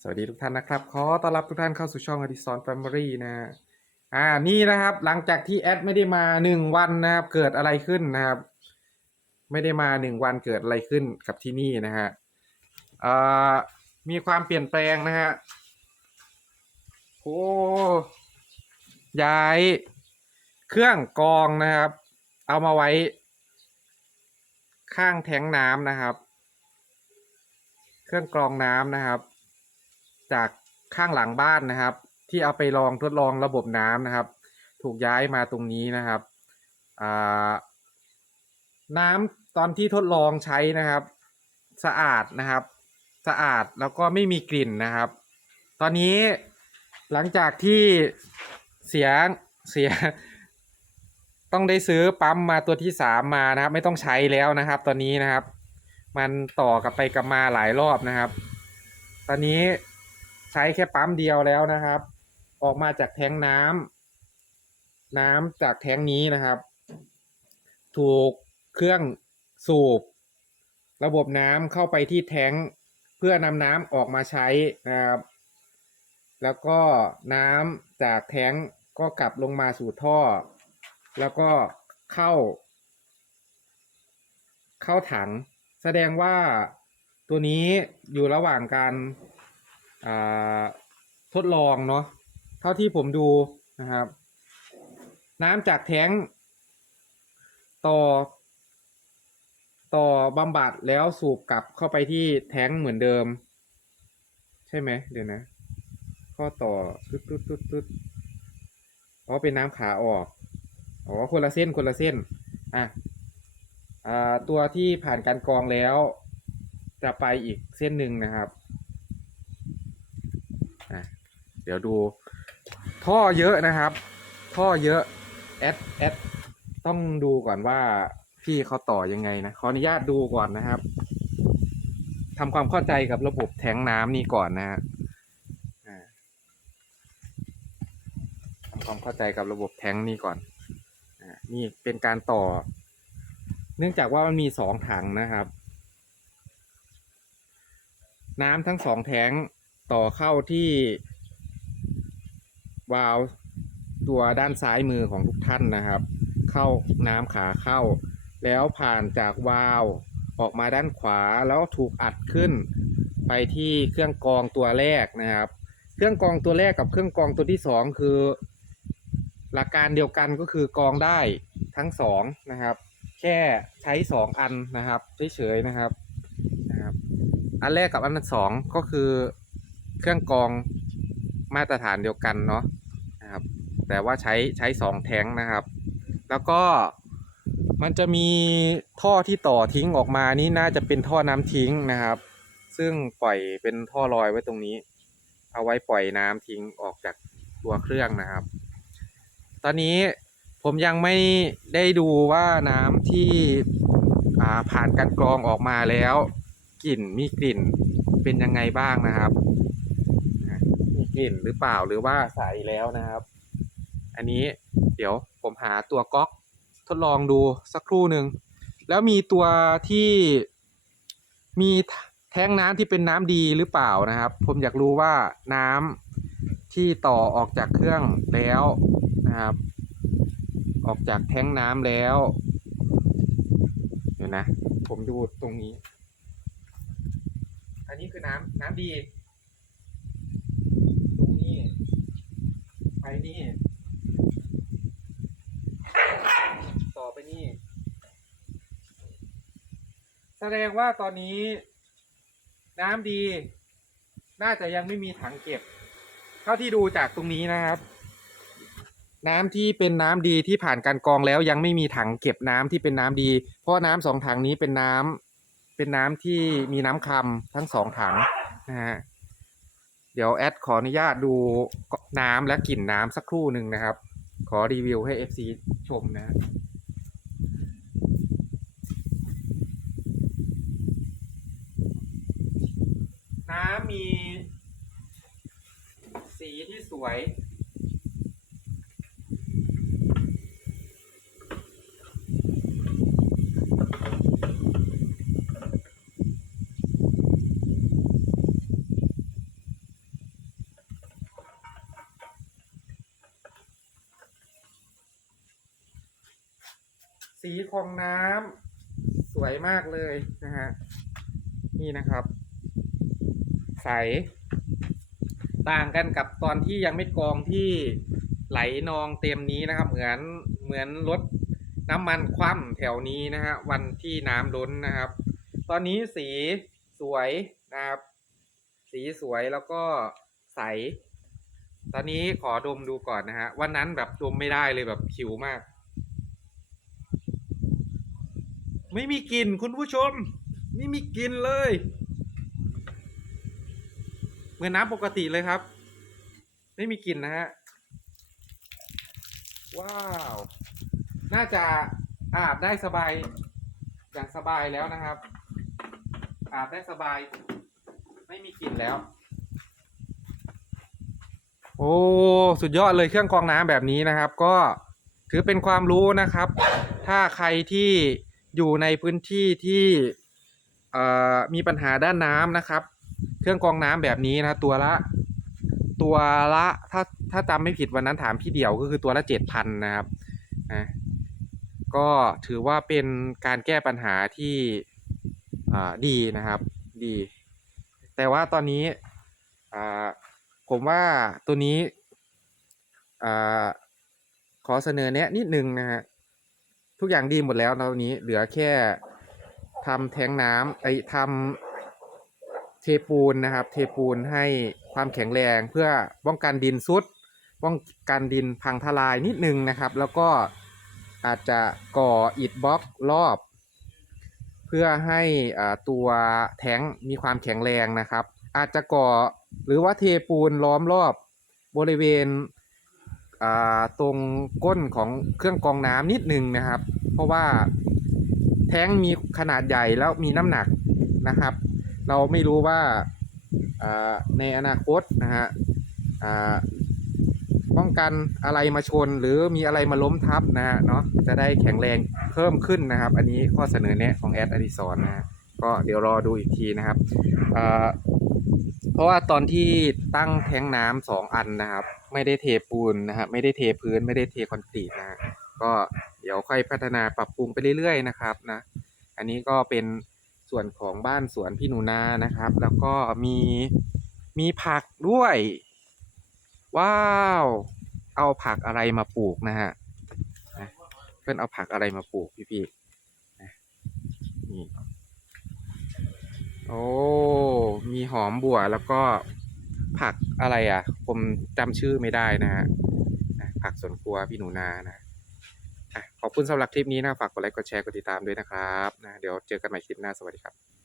สวัสดีทุกท่านนะครับ ขอต้อนรับทุกท่านเข้าสู่ช่องอดิสรแฟมิลี่นะฮะอ่านี่นะครับ หลังจากที่แอดไม่ได้มาหนึ่งวันนะครับ เกิดอะไรขึ้นนะครับ ไม่ได้มาหนึ่งวันเกิดอะไรขึ้นกับที่นี่นะฮะอ่ามีความเปลี่ยนแปลงนะฮะโอ้ย้ายเครื่องกรองนะครับ เอามาไว้ ข้างแทงน้ำนะครับ เครื่องกรองน้ำนะครับ จากข้างหลังบ้านนะครับ ที่เอาไปลองทดลองระบบน้ำนะครับ ถูกย้ายมาตรงนี้นะครับน้ำตอนที่ทดลองใช้นะครับ สะอาดนะครับ สะอาดแล้วก็ไม่มีกลิ่นนะครับ ตอนนี้หลังจากที่เสียเสีย ต้องได้ซื้อปั๊มมาตัวที่สามมานะครับ ไม่ต้องใช้แล้วนะครับ ตอนนี้นะครับ มันต่อกับไปกับมาหลายรอบนะครับ ตอนนี้ ช้แค่ปั๊มเดียวแล้วนะครับ ออกมาจากแทงน้ำน้ำจากแทงนี้นะครับ ถูกเครื่องสูบ ระบบน้ำเข้าไปที่แทงเพื่อนำน้ำออกมาใช้นะครับ แล้วก็น้ำจากแทงก็กลับลงมาสู่ท่อ แล้วก็เข้า เข้าถัง แสดงว่าตัวนี้อยู่ระหว่างการ ทดลองเนาะเท่าที่ผมดูนะครับ น้ำจากแท้งต่อ ต่อบำบัดแล้วสูบกลับเข้าไปที่แท้งเหมือนเดิม ใช่ไหมเดี๋ยวนะ ข้อต่อตุ๊ดตุ๊ดตุ๊ดตุ๊ดอ๋อเป็นน้ำขาออกอ๋อคนละเส้นคนละเส้นอะอ่าตัวที่ผ่านการกรองแล้ว จะไปอีกเส้นหนึ่งนะครับอะ เดี๋ยวดู ท่อเยอะนะครับ ท่อเยอะแอดแอดต้องดูก่อนว่าพี่เขาต่อยังไงนะขออนุญาตดูก่อนนะครับทำความเข้าใจกับระบบแทงน้ำนี่ก่อนนะฮะทำความเข้าใจกับระบบแทงนี่ก่อนนี่เป็นการต่อ เนื่องจากว่ามันมีสองถังนะครับ น้ำทั้งสองแทงต่อเข้าที่ วาล์วตัวด้านซ้ายมือของทุกท่านนะครับ เข้าน้ำขาเข้า แล้วผ่านจากวาล์วออกมาด้านขวาแล้วถูกอัดขึ้น ไปที่เครื่องกรองตัวแรกนะครับ เครื่องกรองตัวแรกกับเครื่องกรองตัวที่สองคือ หลักการเดียวกันก็คือกรองได้ทั้งสองนะครับ แค่ใช้สองอันนะครับเฉยๆนะครับนะครับ อันแรกกับอันที่สองก็คือเครื่องกรองมาตรฐานเดียวกันเนาะ แต่ว่าใช้ใช้สองแท้งนะครับ แล้วก็มันจะมีท่อที่ต่อทิ้งออกมานี่น่าจะเป็นท่อน้ำทิ้งนะครับ ซึ่งปล่อยเป็นท่อลอยไว้ตรงนี้ เอาไว้ปล่อยน้ำทิ้งออกจากตัวเครื่องนะครับ ตอนนี้ผมยังไม่ได้ดูว่าน้ำที่ผ่านการกรองออกมาแล้ว กลิ่นมีกลิ่นเป็นยังไงบ้างนะครับ มีกลิ่นหรือเปล่าหรือว่าใสแล้วนะครับ อันนี้เดี๋ยวผมหาตัวก๊อกทดลองดูสักครู่หนึ่ง แล้วมีตัวที่มีแท้งน้ำที่เป็นน้ำดีหรือเปล่านะครับ ผมอยากรู้ว่าน้ำที่ต่อออกจากเครื่องแล้วนะครับ ออกจากแท้งน้ำแล้วเดี๋ยวนะ ผมดูตรงนี้ อันนี้คือน้ำน้ำดี ตรงนี้ ไปนี่ ต่อไปนี่ แสดงว่าตอนนี้ น้ำดี น่าจะยังไม่มีถังเก็บ เท่าที่ดูจากตรงนี้นะครับ น้ำที่เป็นน้ำดีที่ผ่านการกรองแล้วยังไม่มีถังเก็บน้ำที่เป็นน้ำดี เพราะน้ำสองถังนี้เป็นน้ำเป็นน้ำที่มีน้ำคำทั้งสองถังนะฮะเดี๋ยวแอดขออนุญาตดูน้ำและกลิ่นน้ำสักครู่หนึ่งนะครับ ขอรีวิวให้ FC ชมนะฮะน้ำมีสีที่สวย สีของน้ำสวยมากเลยนะฮะนี่นะครับ ใส ต่างกันกับตอนที่ยังไม่กรองที่ไหลนองเต็มนี้นะครับ เหมือนเหมือนรถน้ำมันคว่ำแถวนี้นะฮะวันที่น้ำล้นนะครับ ตอนนี้สีสวยนะครับ สีสวยแล้วก็ใส ตอนนี้ขอดมดูก่อนนะฮะวันนั้นแบบดมไม่ได้เลยแบบผิวมาก ไม่มีกลิ่นคุณผู้ชม ไม่มีกลิ่นเลย เหมือนน้ำปกติเลยครับ ไม่มีกลิ่นนะฮะ ว้าว น่าจะอาบได้สบาย อย่างสบายแล้วนะครับ อาบได้สบาย ไม่มีกลิ่นแล้ว โอ้ สุดยอดเลยเครื่องกรองน้ำแบบนี้นะครับ ก็ถือเป็นความรู้นะครับ ถ้าใครที่ อยู่ในพื้นที่ที่มีปัญหาด้านน้ำนะครับ เครื่องกรองน้ำแบบนี้นะตัวละ ตัวละถ้าถ้าจำไม่ผิดวันนั้นถามพี่เดี่ยวก็คือตัวละเจ็ดพันนะครับนะก็ถือว่าเป็นการแก้ปัญหาที่ดีนะครับดี แต่ว่าตอนนี้ผมว่าตัวนี้อขอเสนอแนะนิดนึงนะฮะ ทุกอย่างดีหมดแล้วตอนนี้เหลือแค่ทำแทงน้ำไอ้ทำเทปูนนะครับ เทปูนให้ความแข็งแรงเพื่อป้องกันดินซุด ป้องกันดินพังทลายนิดนึงนะครับ แล้วก็อาจจะก่ออิฐบล็อกรอบ เพื่อให้ตัวแท้งมีความแข็งแรงนะครับ อาจจะก่อหรือว่าเทปูนล้อมรอบบริเวณ ตรงก้นของเครื่องกรองน้ำนิดนึงนะครับ เพราะว่าแท้งมีขนาดใหญ่แล้วมีน้ำหนักนะครับ เราไม่รู้ว่าในอนาคตนะฮะป้องกันอะไรมาชนหรือมีอะไรมาล้มทับนะฮะเนาะจะได้แข็งแรงเพิ่มขึ้นนะครับ อันนี้ข้อเสนอแนะของแอดอดิสรนะฮะก็เดี๋ยวรอดูอีกทีนะครับ เพราะว่าตอนที่ตั้งแท้งน้ำสองอันนะครับ ไม่ได้เทปูนนะฮะไม่ได้เทพื้นไม่ได้เทคอนกรีตนะ ก็เดี๋ยวค่อยพัฒนาปรับปรุงไปเรื่อยๆนะครับนะ อันนี้ก็เป็นส่วนของบ้านสวนพี่หนูนานะครับ แล้วก็มีมีผักด้วย ว้าว เอาผักอะไรมาปลูกนะฮะเพื่อนเอาผักอะไรมาปลูกพี่ๆนี่โอ้ มีหอมบัวแล้วก็ผักอะไรอะ ผมจำชื่อไม่ได้นะฮะผักสวนครัวพี่หนูนานะอะขอบคุณสำหรับคลิปนี้นะฝากกดไลค์กดแชร์กดติดตามด้วยนะครับนะเดี๋ยวเจอกันใหม่คลิปหน้าสวัสดีครับ